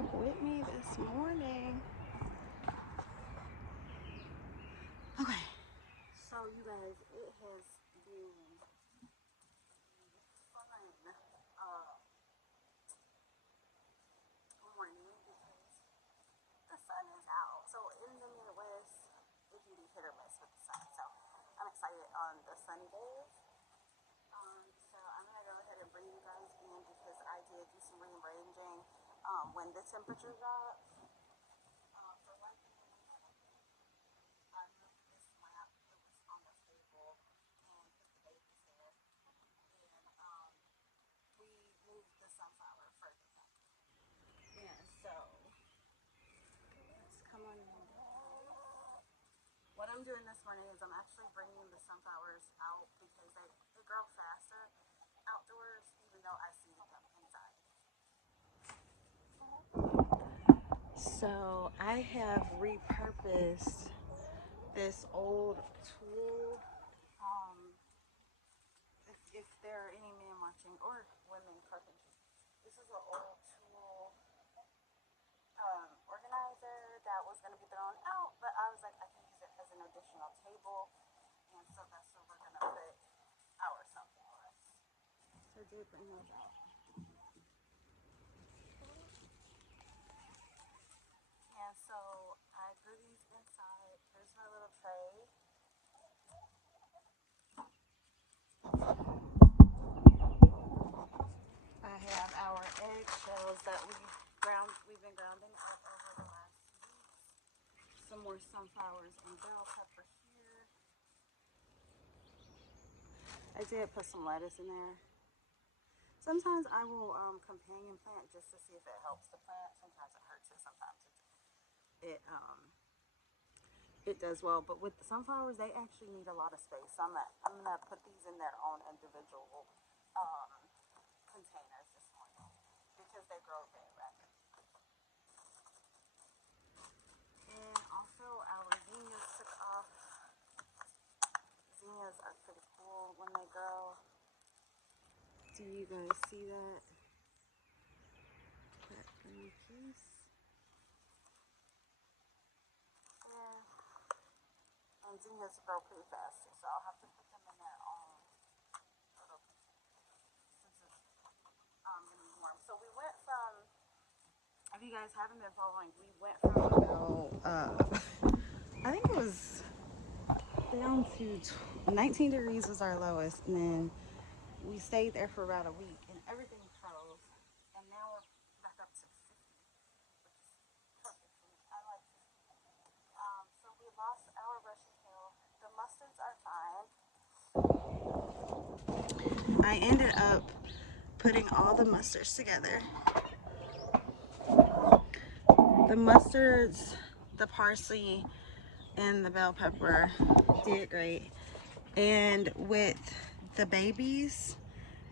walk with me this morning. Okay, so you guys, it has been fun morning because the sun is out. So in the Midwest, it can be hit or miss with the sun. So I'm excited on the sunny days. So I'm gonna go ahead and bring you guys in because I did do some rearranging when the temperature drops. For one thing, I moved this lamp. It was on the table and put the babies there, and we moved the sunflower further back. And so let's come on in. What I'm doing this morning is I'm actually bringing the sunflowers out because they grow faster outdoors, even though I seeded them inside. So I have repurposed this old tool. If there are any men watching or women carpentry, this is an old tool organizer that was going to be thrown out, but I was like, I can use it as an additional table, and so that's where we're going to put our sunflowers. So I did bring those out. And so I grew these inside. Here's my little tray. I have our eggshells that we've been grounding up over the last weeks. Some more sunflowers and bell pepper here. I did put some lettuce in there. Sometimes I will companion plant just to see if it helps the plant. Sometimes it hurts it. Sometimes it does well. But with the sunflowers, they actually need a lot of space. So I'm gonna put these in their own individual containers this morning because they grow very rapidly. And also our zinnias took off. Zinnias are pretty cool when they grow. Do you guys see that? That green piece. Yeah. And zinnias grow pretty fast too, so I'll have to put them in their own little since it's gonna be warm. So we went from, if you guys haven't been following, we went from about I think it was down to 19 degrees was our lowest, and then we stayed there for about a week, and everything froze, and now we're back up to 50, which is perfect for me. I like 50. So we lost our Russian hill. The mustards are fine. I ended up putting all the mustards together. The mustards, the parsley, and the bell pepper did great. And with the babies,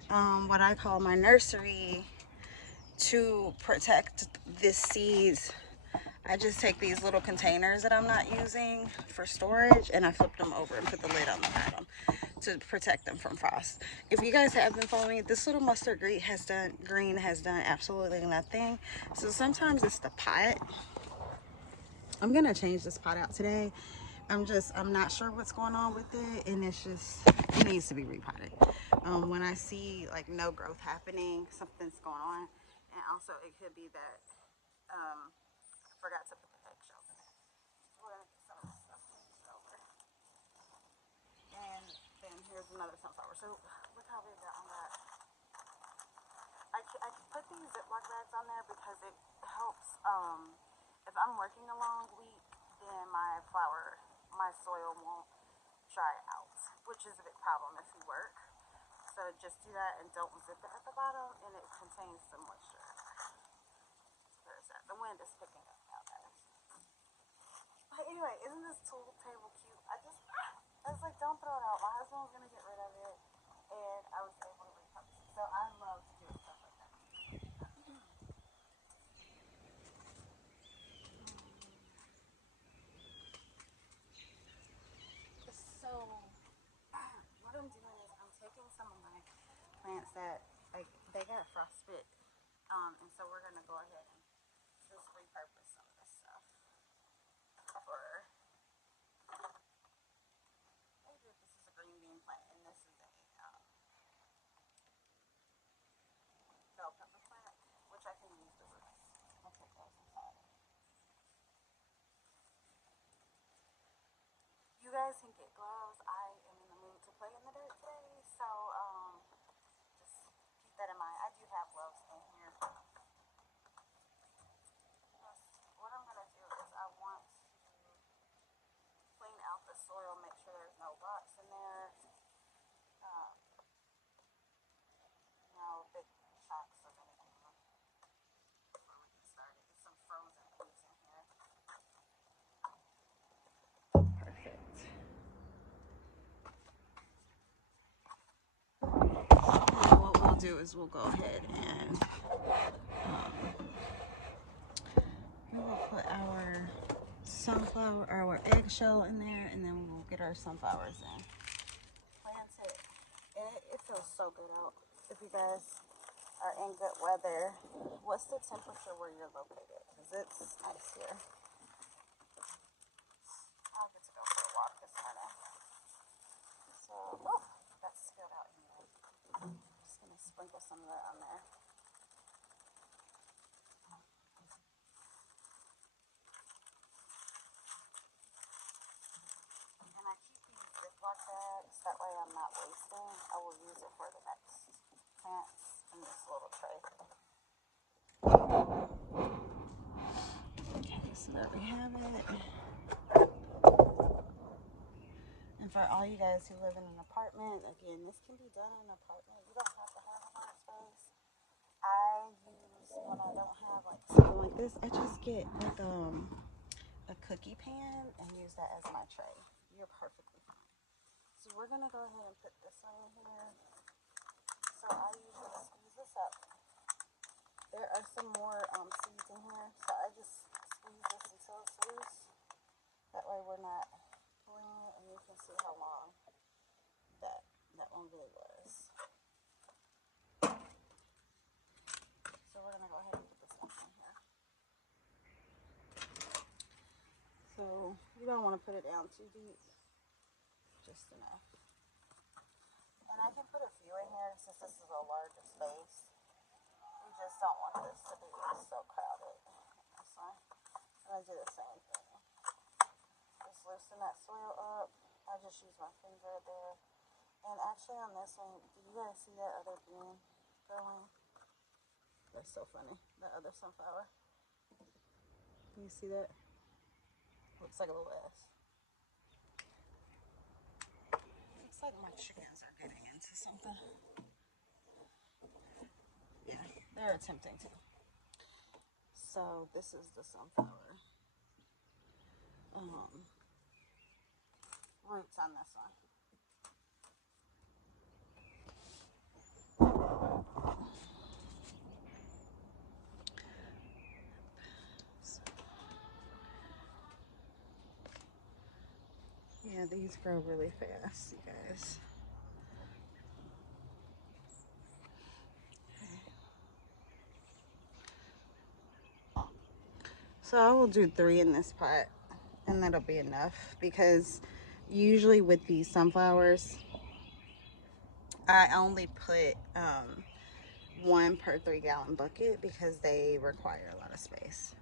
what I call my nursery, to protect the seeds, I just take these little containers that I'm not using for storage and I flip them over and put the lid on the bottom to protect them from frost. If you guys have been following, this little mustard green has done absolutely nothing. So sometimes it's the pot. I'm gonna change this pot out today. I'm not sure what's going on with it, and it needs to be repotted. When I see like no growth happening, something's going on. And also it could be that I forgot to put the eggshells in it. So we're gonna get some of this stuff moved over. And then here's another sunflower. So look how big that one got. I put these Ziploc bags on there because it helps. If I'm working a long week, then my soil won't dry out, which is a big problem if you work. So just do that and don't zip it at the bottom, and it contains some moisture. There's that. The wind is picking up now, guys. But anyway, isn't this tool table cute? I was like, don't throw it out. My husband was gonna get rid of it, and I was able to repurpose it. So I love doing stuff like that. So what I'm doing is I'm taking some of my plants that they got frostbite, and so we're gonna go ahead and guys can get gloves. I am in the mood to play in the dirt today, so just keep that in mind. I do have gloves in here. What I'm gonna do is I want to clean out the soil, make sure there's no rocks in there, no big chunks of anything before we get started. Get some frozen eggs in here. Perfect. Now what we'll do is we'll go ahead and we will put our sunflower, our eggshell in there, and then we'll get our sunflowers in. Plant it. It feels so good out. If you guys are in good weather, what's the temperature where you're located? Because it's nice here. I'll get to go for a walk this morning. So, oh, that spilled out anyway. I'm just going to sprinkle some of that on there. And I keep these Ziploc bags, that way I'm not wasting. I will use it for the next plants in this little tray. Okay, so there we have it. And for all you guys who live in an apartment, again, this can be done in an apartment. You don't have to have a lot of space. I use, when I don't have like something like this, I just get like a cookie pan and use that as my tray. You're perfectly fine. So we're gonna go ahead and put this one in here. So I usually squeeze this up. There are some more seeds in here, so I just squeeze this until it's loose. That way we're not pulling it, and you can see how long that one really was. So we're gonna go ahead and put this one in here. So you don't want to put it down too deep, just enough. And I can put a few in here since this is a larger space. We just don't want this to be so crowded. That's fine. And I do the same thing. Just loosen that soil up. I just use my finger there. And actually on this one, do you guys see that other green growing? That's so funny. That other sunflower. Can you see that? Looks like a little S. Looks like my chickens are getting into something. Yeah, they're attempting to. So this is the sunflower. Roots on this one. Yeah, these grow really fast, you guys. So I will do 3 in this pot, and that'll be enough, because usually with these sunflowers, I only put 1 per 3-gallon bucket because they require a lot of space.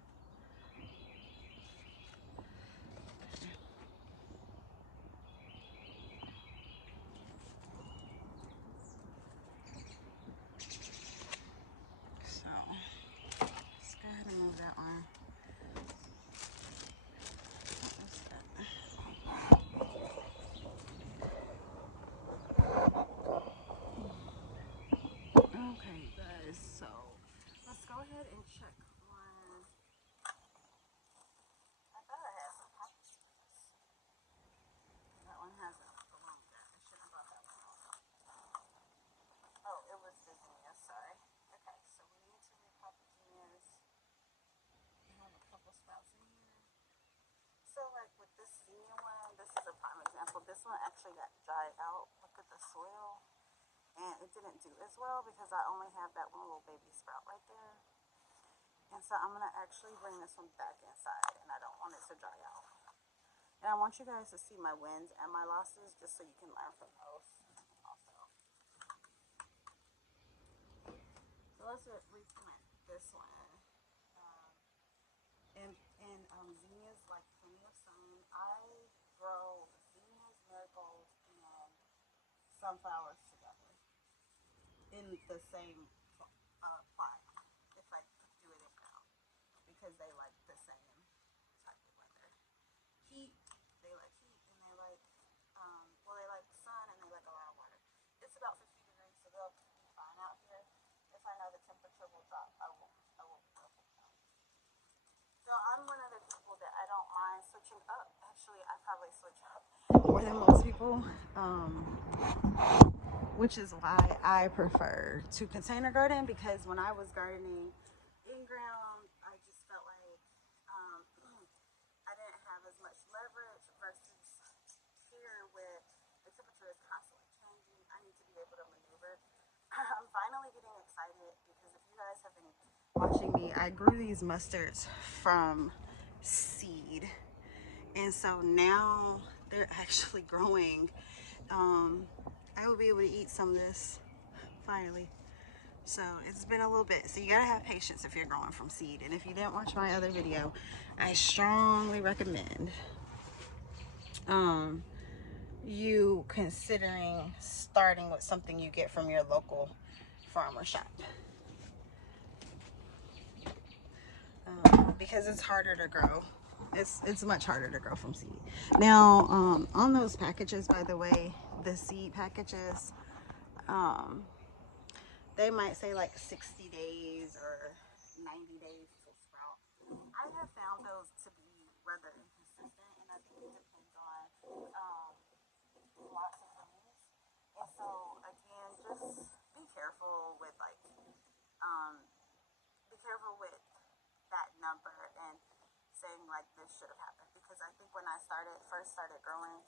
So let's go ahead and move that one. Okay, guys, so let's go ahead and check on. I thought I had some pumpkins. That one hasn't bloomed yet. I shouldn't have brought that one out. Oh, it was the zinnias, sorry. Okay, so we need to repot the zinnias. We have a couple sprouts in here. So like with this zinnia one, this is a prime example. This one actually got dried out. Look at the soil. And it didn't do as well because I only have that one little baby sprout right there. And so I'm going to actually bring this one back inside, and I don't want it to dry out. And I want you guys to see my wins and my losses just so you can learn from those also. So let's replant this one. And zinnias like plenty of sun. I grow zinnia sunflowers together in the same plot, if I do it in brown, because they like the same type of weather. Heat, they like heat, and they like, well, they like sun, and they like a lot of water. It's about 50 degrees, so they'll be fine out here. If I know the temperature will drop, I will put them down. So I'm one of the people that I don't mind switching up. Actually, I probably switch up more than most people, which is why I prefer to container garden, because when I was gardening in ground, I just felt like I didn't have as much leverage versus here where the temperature is constantly changing. I need to be able to maneuver. I'm finally getting excited because if you guys have been watching me, I grew these mustards from seed, and so now they're actually growing. I will be able to eat some of this finally. So it's been a little bit, so you gotta have patience if you're growing from seed. And if you didn't watch my other video, I strongly recommend you considering starting with something you get from your local farmer shop, because it's harder to grow. It's much harder to grow from seed. Now, on those packages, by the way, the seed packages, they might say like 60 days or 90 days to sprout. I have found those to be rather inconsistent, and I think it depends on lots of things. And so, again, just be careful with be careful with that number and saying like this should have happened, because I think when I first started growing,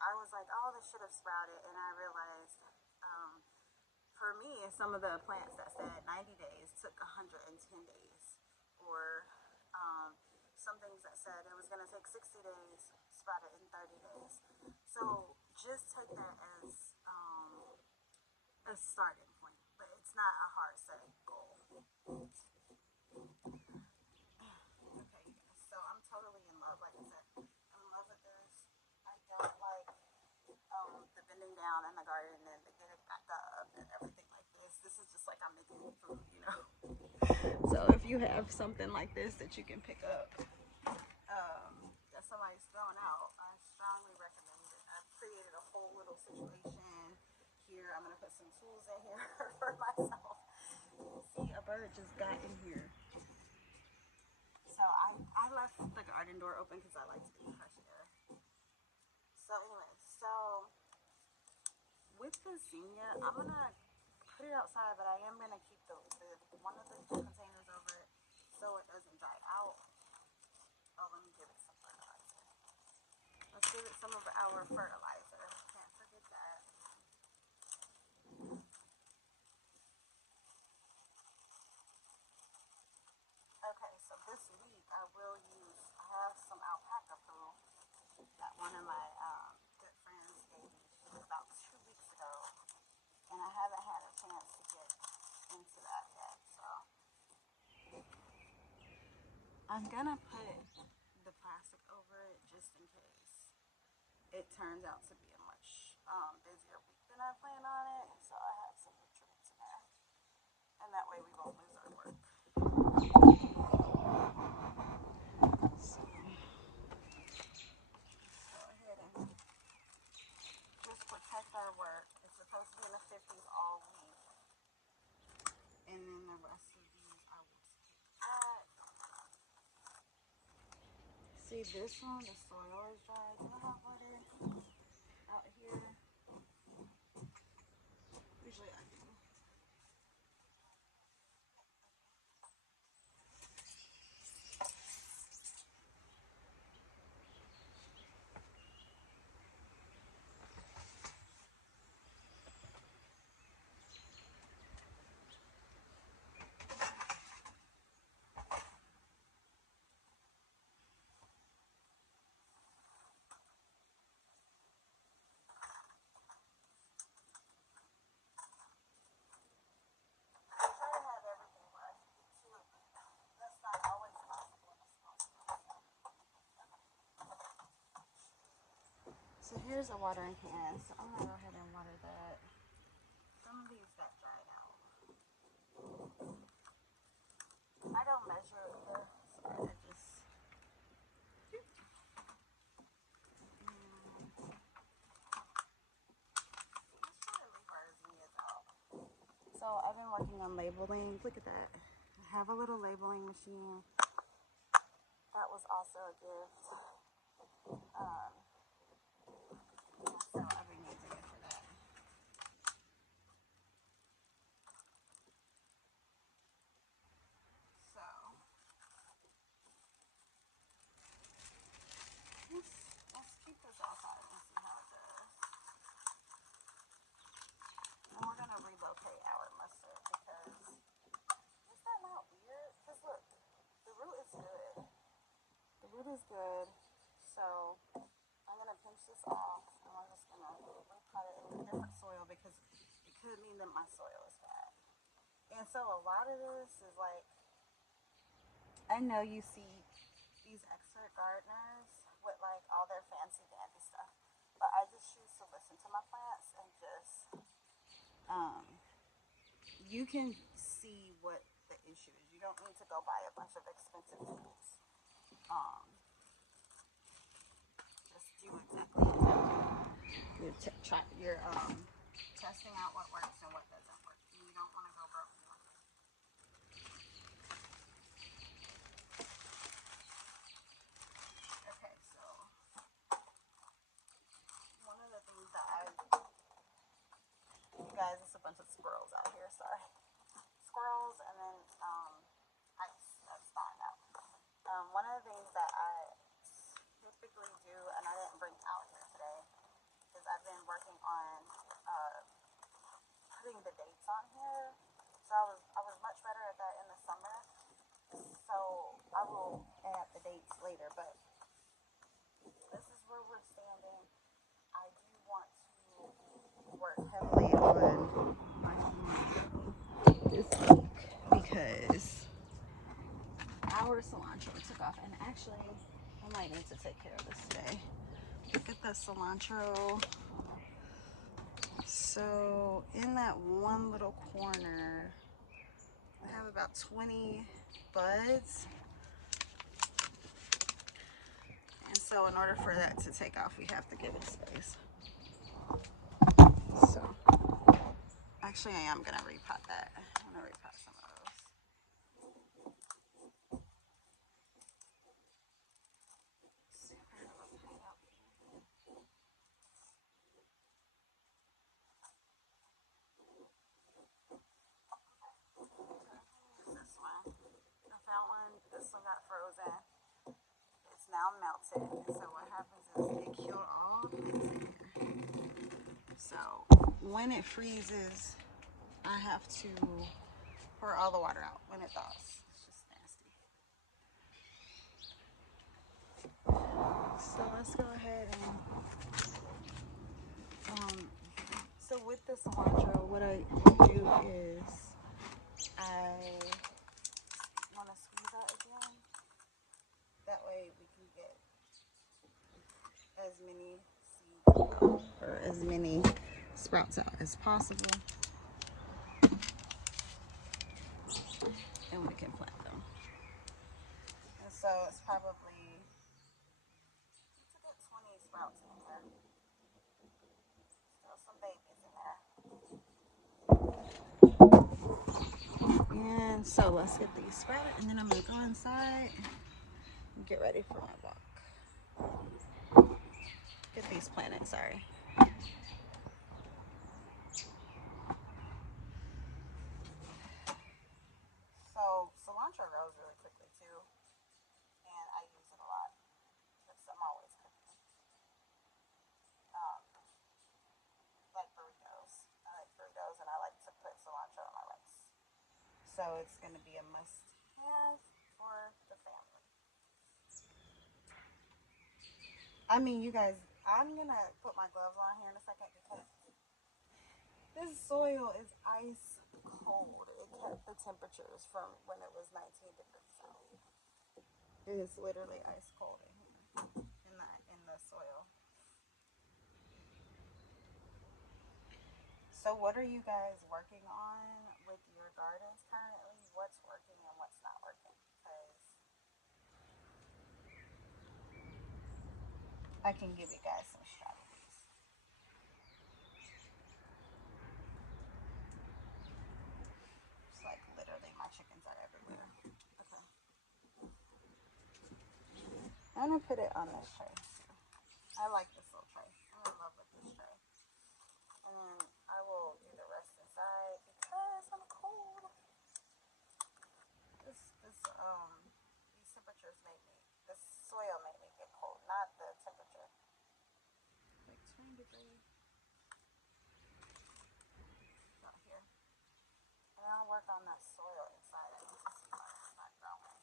I was like, oh, this should have sprouted, and I realized for me, some of the plants that said 90 days took 110 days, or some things that said it was going to take 60 days sprouted in 30 days. So just take that as a starting point, but it's not a hard set goal. Okay, so I'm totally in love. Like I said, I'm in love with this. I don't like the bending down in the garden and the getting back up and everything like this. This is just like I'm making food, you know. So if you have something like this that you can pick up, that somebody's thrown out, I strongly recommend it. I've created a whole little situation here. I'm gonna put some tools in here for myself. See, a bird just got in here. So I left the garden door open because I like to get fresh air. So anyway, so with the zinnia, I'm gonna put it outside, but I am gonna keep the one of the containers over it so it doesn't dry out. Oh, let me give it some fertilizer. Let's give it some of our fertilizer. Can't forget that. Okay, so this week I will use, I have some alpaca poo that one of my good friends gave me about 2 weeks ago, and I haven't had a chance to get into that yet, so I'm gonna put the plastic over it just in case it turns out to be a much busier week than I plan on it, so I have some nutrients in there, and that way we won't lose our work. So go ahead and just protect our work. It's supposed to be in the 50s all week, and then the rest of these I will take out. See, this one, the soil is dry. Do I have water out here? Usually I do. I try to have everything where I can get to it, but that's not always possible in a small space. So here's a watering can. So I'm gonna go ahead and water that. I'll measure the, sorry, I just, let's try to leave our zinnias out. So I've been working on labeling. Look at that. I have a little labeling machine. That was also a gift. So I've been using it for that. So let's keep this outside and see how it does. And we're gonna relocate our mustard because is that not weird? Because look, the root is good. The root is good. So I'm gonna pinch this off and we're just gonna repot it in a different soil because it could mean that my soil is bad. And so a lot of this is like, I know you see these expert gardeners with like all their fancy dandy stuff, but I just choose to listen to my plants and just, you can see what the issue is. You don't need to go buy a bunch of expensive tools. Just do exactly you're testing out what works and what doesn't work. And you don't want to go broke. Okay, so one of the things that you guys, it's a bunch of squirrels out here, sorry. Squirrels and then ice that's thawing out. One of the things that I typically do, and I didn't bring out here today, is I've been working on putting the dates on here. So I was much better at that in the summer. So I will add the dates later, but this is where we're standing. I do want to work heavily on my cilantro this week because our cilantro took off, and actually I might need to take care of this today. Look at the cilantro. So in that one little corner I have about 20 buds, and so in order for that to take off we have to give it space. So actually I am going to repot that. I'm going to repot some of those. This one. I found one. This one got frozen. It's now melted. So what happens is it killed all the things in here. So when it freezes, I have to pour all the water out when it thaws. It's just nasty. So let's go ahead and so with the cilantro, what I do is I want to squeeze that again. That way we can get as many seeds or as many sprouts out as possible, and we can plant them. And so it's probably, it's a good 20 sprouts in there. Still some babies in there. And so let's get these sprouted, and then I'm gonna go inside and get ready for my walk. Get these planted, sorry. So cilantro grows really quickly too, and I use it a lot because I'm always cooking. Like burritos. I like burritos, and I like to put cilantro in my rice. So it's going to be a must-have for the family. I mean, you guys, I'm going to put my gloves on here in a second because this soil is ice cold. It kept the temperatures from when it was 19 degrees out. It is literally ice cold in here, in the soil. So what are you guys working on with your gardens currently? What's working and what's not working? I can give you guys some strategies. It's like literally my chickens are everywhere. Okay. I'm gonna put it on this tray. I like this little tray. I'm in love with this tray. And then I will do the rest inside because I'm cold. These temperatures made me, the soil made me get cold, not the temperature. Like 20 degrees out here. And I'll work on that soil inside. I need to see why it's not growing.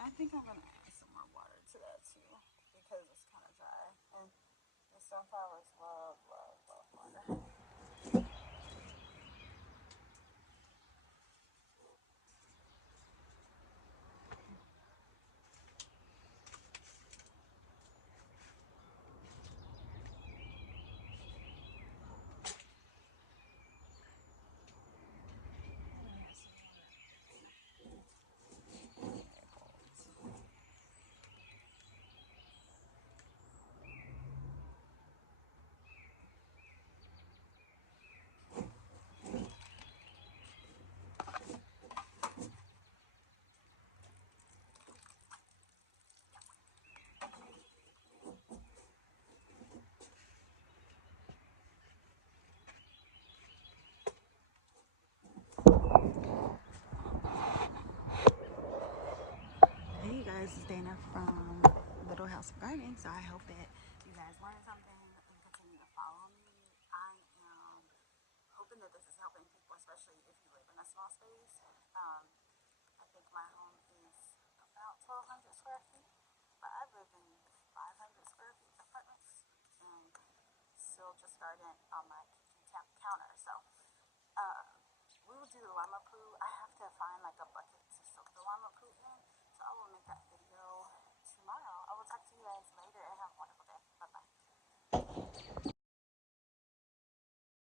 I think I'm gonna add some more water to that too because it's kind of dry. And the sunflowers love water. Hey you guys, it's Dana from Little House of Gardening. So I hope that you guys learned something and continue to follow me. I am hoping that this is helping people, especially if you live in a small space. I think my home is about 1,200 square feet, but I live in 500 square feet apartments and still just starting on my kitchen counter.